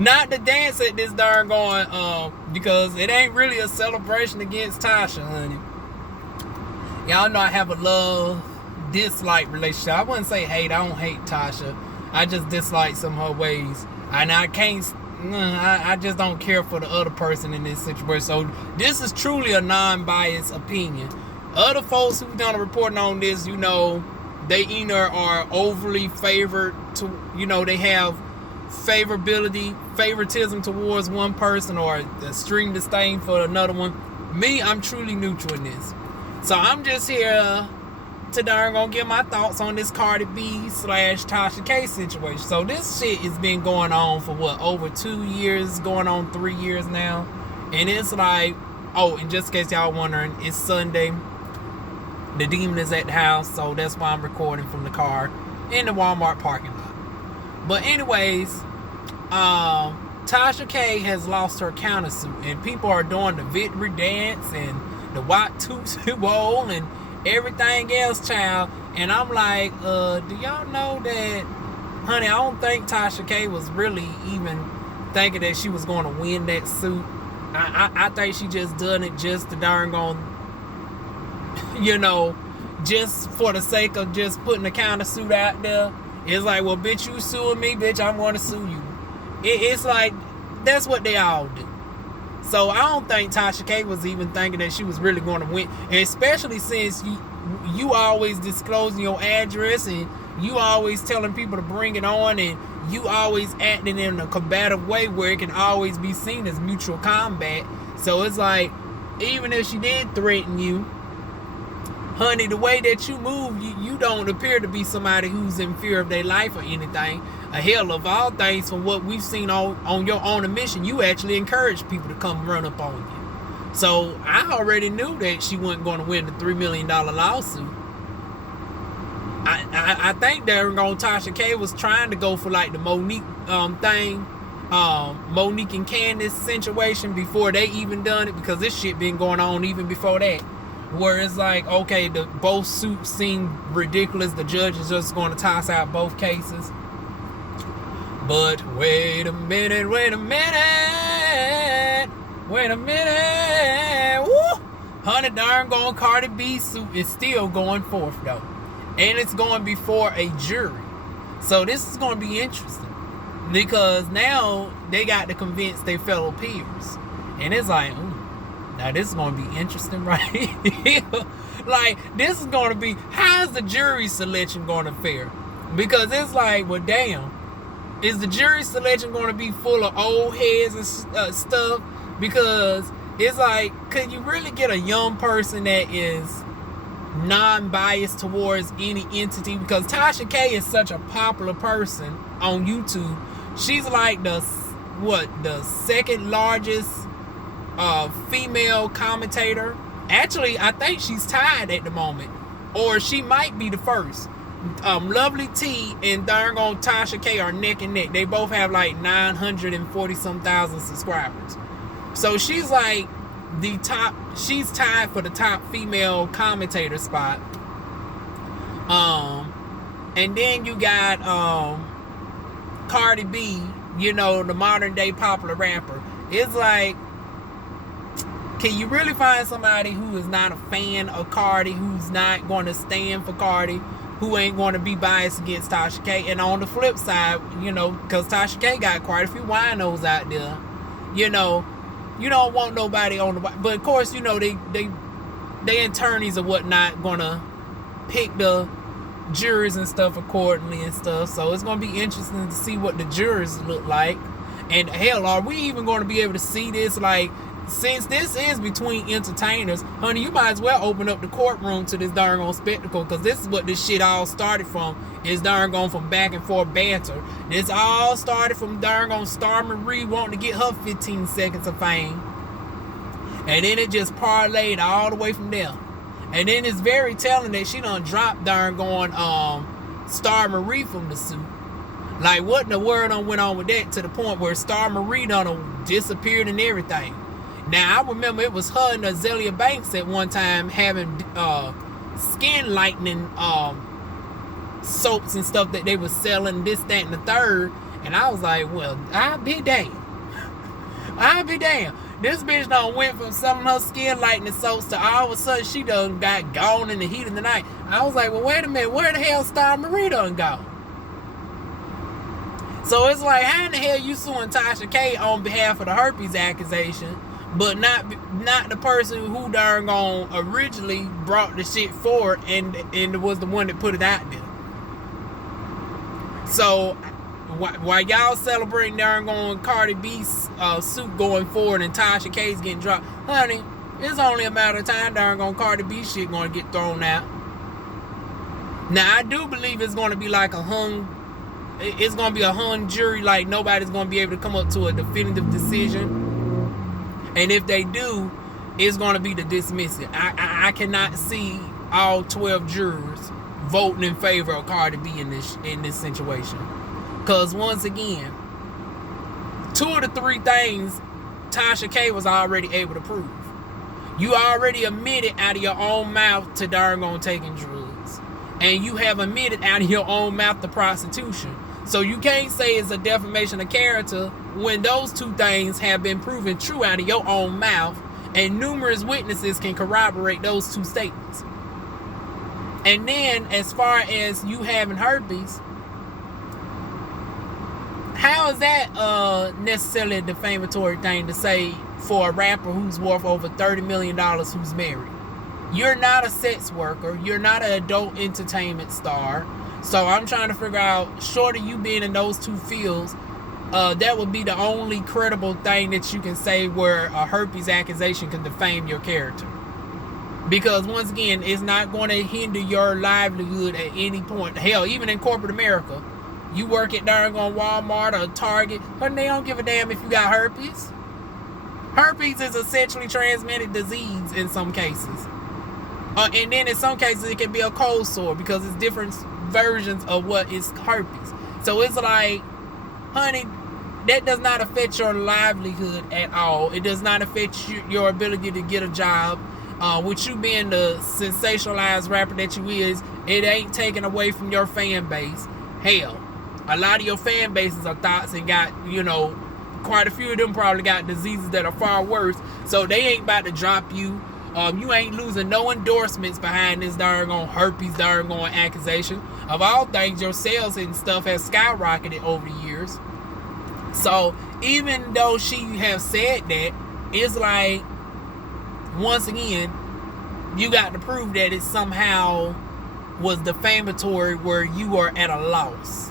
Not to dance at this darn going, because it ain't really a celebration against Tasha, honey. Y'all know I have a love-dislike relationship. I wouldn't say hate. I don't hate Tasha. I just dislike some of her ways. And I can't... I just don't care for the other person in this situation. So this is truly a non-biased opinion. Other folks who've done a reporting on this, you know, they either are overly favored to, you know, they have favoritism towards one person or extreme disdain for another one. Me, I'm truly neutral in this. So I'm just here to darn gonna give my thoughts on this Cardi B / Tasha K situation. So this shit has been going on for what, over 2 years, going on 3 years now. And it's like, oh, and just in case y'all wondering, it's Sunday. The demon is at the house, so that's why I'm recording from the car in the Walmart parking lot. But anyways, Tasha K has lost her countersuit, and people are doing the victory dance and the white tootsie roll and everything else, child. And I'm like, do y'all know that, honey, I don't think Tasha K was really even thinking that she was going to win that suit. I think she just done it just to darn gone, you know, just for the sake of just putting the countersuit out there. It's like, well, bitch, you suing me, bitch, I'm going to sue you. It's like, that's what they all do. So I don't think Tasha K was even thinking that she was really going to win. And especially since you always disclosing your address and you always telling people to bring it on, and you always acting in a combative way where it can always be seen as mutual combat. So it's like, even if she did threaten you, honey, the way that you move, you don't appear to be somebody who's in fear of their life or anything. A hell of all things, from what we've seen on your own admission, you actually encourage people to come run up on you. So I already knew that she wasn't going to win the $3 million lawsuit. I think that Tasha K was trying to go for like the Monique thing, Monique and Candace situation before they even done it, because this shit been going on even before that. Where it's like, okay, both suits seem ridiculous. The judge is just going to toss out both cases. But wait a minute. Woo! 100 darn gone Cardi B suit is still going forth though. And it's going before a jury. So this is going to be interesting. Because now they got to convince their fellow peers. And it's like, now this is going to be interesting right here. Like, this is going to be, how's the jury selection going to fare? Because it's like, well, damn. Is the jury selection going to be full of old heads and stuff? Because it's like, could you really get a young person that is non-biased towards any entity? Because Tasha K is such a popular person on YouTube. She's like the second largest female commentator. Actually, I think she's tied at the moment, or she might be the first. Lovely T and darn on Tasha K are neck and neck. They both have like 940 some thousand subscribers. So she's like the top. She's tied for the top female commentator spot. And then you got Cardi B, you know, the modern day popular rapper. It's like, can you really find somebody who is not a fan of Cardi, who's not going to stand for Cardi, who ain't going to be biased against Tasha K? And on the flip side, you know, because Tasha K got quite a few winos out there, you know, you don't want nobody on the... But of course, you know, they attorneys or whatnot going to pick the jurors and stuff accordingly and stuff. So it's going to be interesting to see what the jurors look like. And hell, are we even going to be able to see this? Like, since this is between entertainers, honey, you might as well open up the courtroom to this darn on spectacle, because this is what this shit all started from. Is darn gone from back and forth banter. This all started from darn on Star Marie wanting to get her 15 seconds of fame, and then it just parlayed all the way from there. And then it's very telling that she done dropped darn going Star Marie from the suit. Like, what in the world done went on with that, to the point where Star Marie done disappeared and everything. Now, I remember it was her and Azealia Banks at one time having skin lightening soaps and stuff that they was selling, this, that, and the third. And I was like, well, I'll be damned. I'll be damned. This bitch done went from selling her skin lightening soaps to all of a sudden she done got gone in the heat of the night. I was like, well, wait a minute, where the hell Star Marie done gone? So it's like, how in the hell you suing Tasha K on behalf of the herpes accusation, but not the person who darn gone originally brought the shit forward and was the one that put it out there? So while y'all celebrating darn going Cardi B's suit going forward and Tasha K's getting dropped, honey, it's only a matter of time darn going Cardi B shit gonna get thrown out. Now I do believe it's gonna be like it's gonna be a hung jury, like nobody's gonna be able to come up to a definitive decision. And if they do, it's gonna be to dismiss it. I cannot see all 12 jurors voting in favor of Cardi B in this situation. Because once again, 2 of the 3 things Tasha K was already able to prove. You already admitted out of your own mouth to darn on taking drugs. And you have admitted out of your own mouth to prostitution. So you can't say it's a defamation of character when those 2 things have been proven true out of your own mouth and numerous witnesses can corroborate those 2 statements. And then as far as you having herpes, how is that necessarily a defamatory thing to say for a rapper who's worth over $30 million who's married? You're not a sex worker. You're not an adult entertainment star. So I'm trying to figure out, short of you being in those 2 fields, that would be the only credible thing that you can say where a herpes accusation can defame your character. Because once again, it's not going to hinder your livelihood at any point. Hell, even in corporate America, you work at darn on Walmart or Target, but they don't give a damn if you got herpes. Herpes is a sexually transmitted disease in some cases. And then in some cases, it can be a cold sore because it's different versions of what is herpes. So it's like, honey, that does not affect your livelihood at all. It does not affect your ability to get a job. With you being the sensationalized rapper that you is, it ain't taken away from your fan base. Hell, a lot of your fan bases are thoughts and got, quite a few of them probably got diseases that are far worse. So they ain't about to drop you. You ain't losing no endorsements behind this darn on herpes darn on accusation. Of all things, your sales and stuff has skyrocketed over the years. So even though she have said that, it's like, once again, you got to prove that it somehow was defamatory where you are at a loss.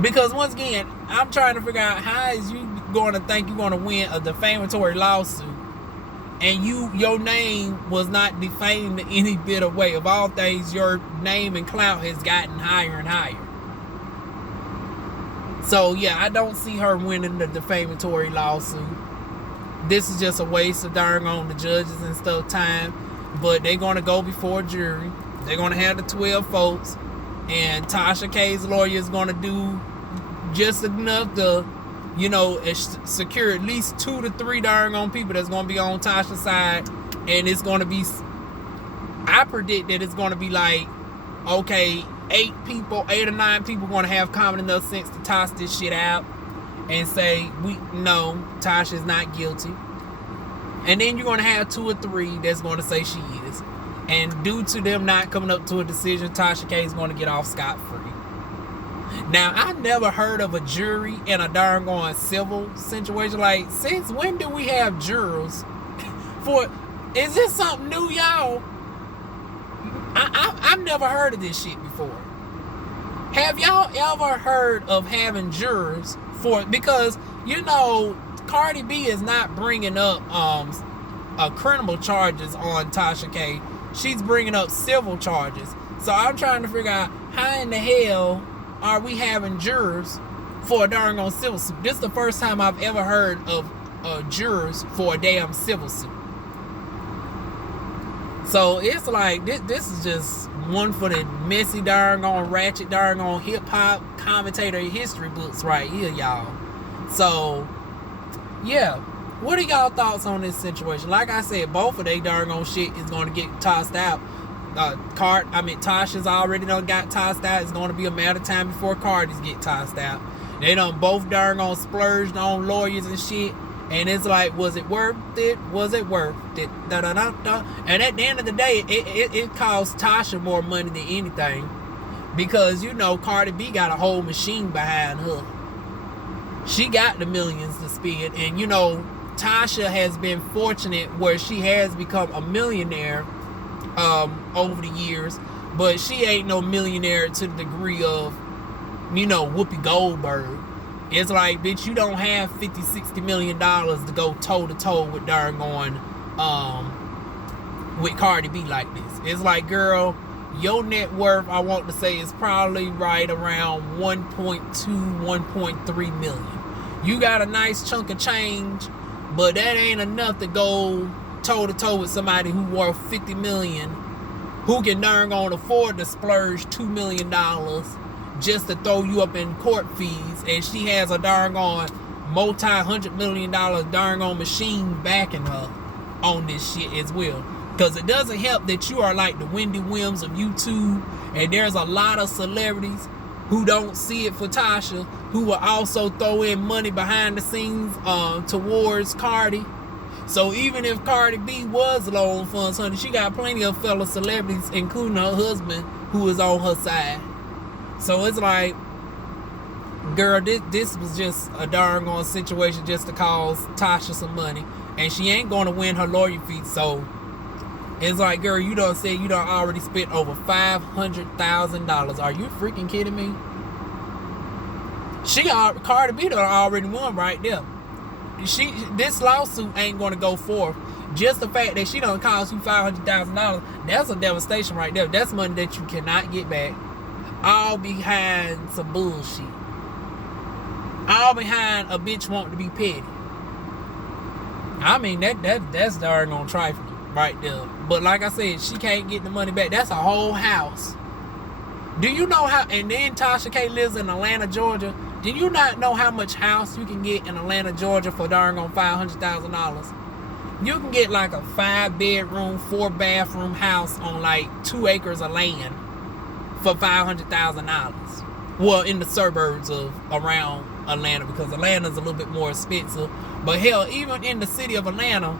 Because once again, I'm trying to figure out how is you going to think you're going to win a defamatory lawsuit and your name was not defamed in any bit of way. Of all things, your name and clout has gotten higher and higher. So yeah, I don't see her winning the defamatory lawsuit. This is just a waste of darn on the judges and stuff time. But they're going to go before a jury. They're going to have the 12 folks. And Tasha K's lawyer is going to do just enough to, secure at least 2 to 3 darn on people that's going to be on Tasha's side. And it's going to be, I predict that it's going to be like, okay, 8 or 9 people going to have common enough sense to toss this shit out and say, no, Tasha's not guilty. And then you're going to have 2 or 3 that's going to say she is. And due to them not coming up to a decision, Tasha K is going to get off scot-free. Now, I've never heard of a jury in a darn going civil situation. Like, since when do we have jurors? Is this something new, y'all? I've never heard of this shit before. Have y'all ever heard of having jurors because Cardi B is not bringing up criminal charges on Tasha K. She's bringing up civil charges. So I'm trying to figure out how in the hell are we having jurors for a darn on civil suit. This is the first time I've ever heard of jurors for a damn civil suit. So it's like this is just one for the messy darn on ratchet darn on hip hop commentator history books right here, y'all. So yeah, what are y'all thoughts on this situation? Like I said, both of they darn on shit is going to get tossed out. Tasha's already done got tossed out. It's going to be a matter of time before Cardi's get tossed out. They done both darn on splurged on lawyers and shit. And it's like, was it worth it? Was it worth it? Da, da, da, da. And at the end of the day, it costs Tasha more money than anything. Because, you know, Cardi B got a whole machine behind her. She got the millions to spend. And, you know, Tasha has been fortunate where she has become a millionaire over the years. But she ain't no millionaire to the degree of, you know, Whoopi Goldberg. It's like, bitch, you don't have $50-60 million to go toe-to-toe with with Cardi B like this. It's like, girl, your net worth, I want to say, is probably right around 1.2-1.3 million. You got a nice chunk of change, but that ain't enough to go toe-to-toe with somebody who worth $50 million, who can darn on afford to splurge $2 million just to throw you up in court fees, and she has a darn on multi-$100 million darn on machine backing her on this shit as well. Because it doesn't help that you are like the Wendy Williams of YouTube, and there's a lot of celebrities who don't see it for Tasha, who will also throw in money behind the scenes towards Cardi. So even if Cardi B was low on funds, honey, she got plenty of fellow celebrities, including her husband, who is on her side. So it's like, girl, this was just a darn on situation just to cause Tasha some money. And she ain't going to win her lawyer fees. So it's like, girl, you done said you done already spent over $500,000. Are you freaking kidding me? Cardi B done already won right there. This lawsuit ain't going to go forth. Just the fact that she done cost you $500,000, that's a devastation right there. That's money that you cannot get back. All behind some bullshit. All behind a bitch wanting to be petty. I mean, that's darn on trifling right there. But like I said, she can't get the money back. That's a whole house. Do you know how? And then Tasha K lives in Atlanta, Georgia. Did you not know how much house you can get in Atlanta, Georgia for darn on $500,000? You can get like a 5-bedroom, 4-bathroom house on like 2 acres of land for $500,000. Well, in the suburbs of around Atlanta, because Atlanta's a little bit more expensive. But hell, even in the city of Atlanta,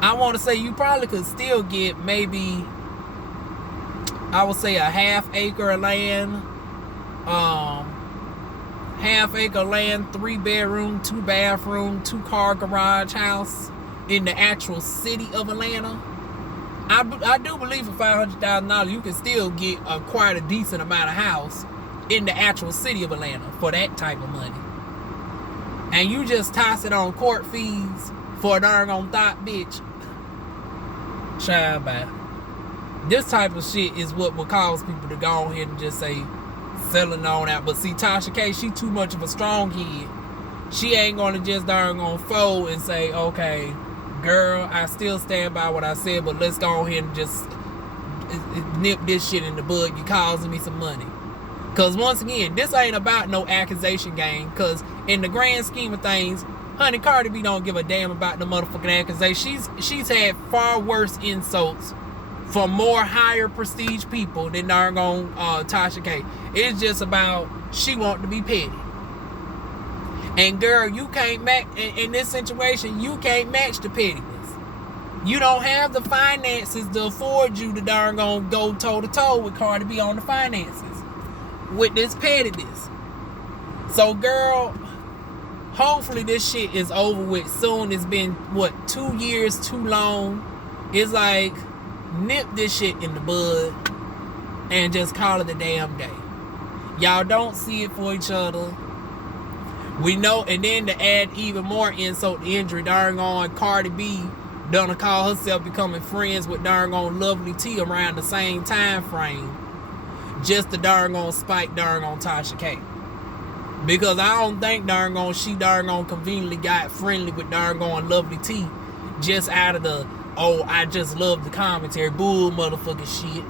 I want to say you probably could still get maybe, I would say, a half-acre of land. Half-acre land, 3-bedroom, 2-bathroom, 2-car garage house in the actual city of Atlanta. I do believe for $500,000 you can still get quite a decent amount of house in the actual city of Atlanta for that type of money. And you just toss it on court fees for a darn on thought, bitch. Child, bye. This type of shit is what will cause people to go ahead and just say, selling on out. But see, Tasha K, she too much of a strong kid. She ain't gonna just darn gonna fold and say, okay, girl, I still stand by what I said, but let's go ahead and just nip this shit in the bud. You causing me some money. Because once again, this ain't about no accusation game. Because in the grand scheme of things, honey, Cardi B don't give a damn about the motherfucking accusation. She's had far worse insults from more higher prestige people than darn on Tasha K. It's just about she want to be petty. And girl, you can't match, in this situation, you can't match the pettiness. You don't have the finances to afford you to darn gonna go toe to toe with Cardi B on the finances with this pettiness. So girl, hopefully this shit is over with soon. It's been, what, 2 years too long. It's like, nip this shit in the bud and just call it a damn day. Y'all don't see it for each other. We know, and then to add even more insult to injury, darn on Cardi B done call herself becoming friends with darn on Lovely T around the same time frame, just to darn on spike darn on Tasha K. Because I don't think darn on she darn on conveniently got friendly with darn on Lovely T just out of the, oh, I just love the commentary. Bull motherfucking shit.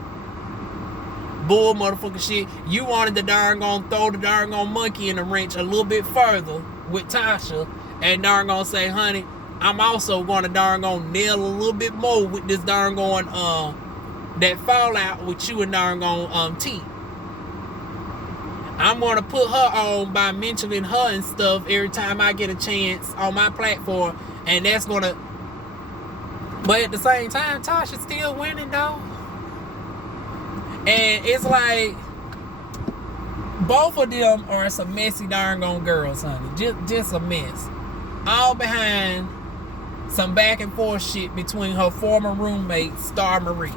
Bull motherfucking shit. You wanted to darn on throw the darn on monkey in the wrench a little bit further with Tasha and darn on say, honey, I'm also going to darn on nail a little bit more with this darn on that fallout with you and doggone T. I'm gonna put her on by mentioning her and stuff every time I get a chance on my platform, and that's gonna. But at the same time, Tasha's still winning though, and it's like both of them are some messy doggone girls, honey. Just a mess, all behind some back and forth shit between her former roommate Star Marie.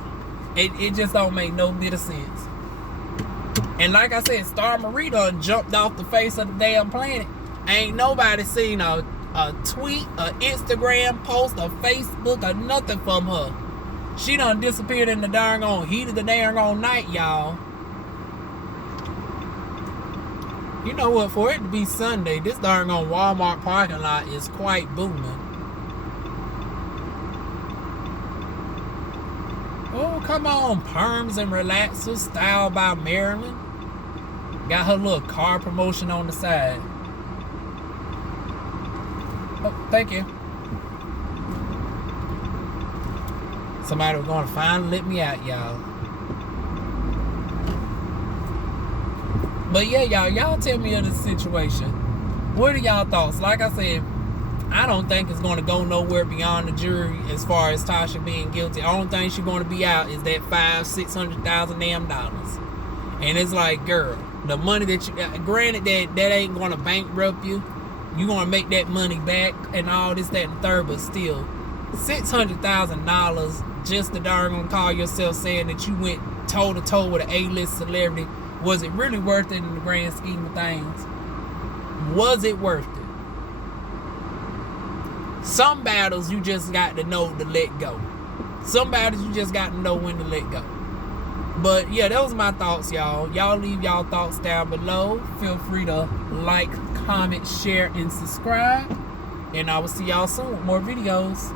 It just don't make no bit of sense. And like I said, Star Marie done jumped off the face of the damn planet. Ain't nobody seen a tweet, a Instagram post, a Facebook, or nothing from her. She done disappeared in the darn heat of the darn night, y'all. You know what? For it to be Sunday, this darn Walmart parking lot is quite booming. Oh, come on, perms and relaxers, styled by Marilyn. Got her little car promotion on the side. Oh, thank you. Somebody was going to finally let me out, y'all. But yeah, y'all tell me of the situation. What are y'all thoughts? Like I said, I don't think it's going to go nowhere beyond the jury as far as Tasha being guilty. The only thing she's going to be out is that $500,000-$600,000 damn dollars. And it's like, girl, the money that you, granted that ain't going to bankrupt you. You're going to make that money back and all this, that, and third, but still, $600,000 just to darn call yourself saying that you went toe-to-toe with an A-list celebrity. Was it really worth it in the grand scheme of things? Was it worth it? Some battles you just got to know to let go. Some battles you just got to know when to let go. But yeah, that was my thoughts, y'all. Y'all leave y'all thoughts down below. Feel free to like, comment, share, and subscribe. And I will see y'all soon with more videos.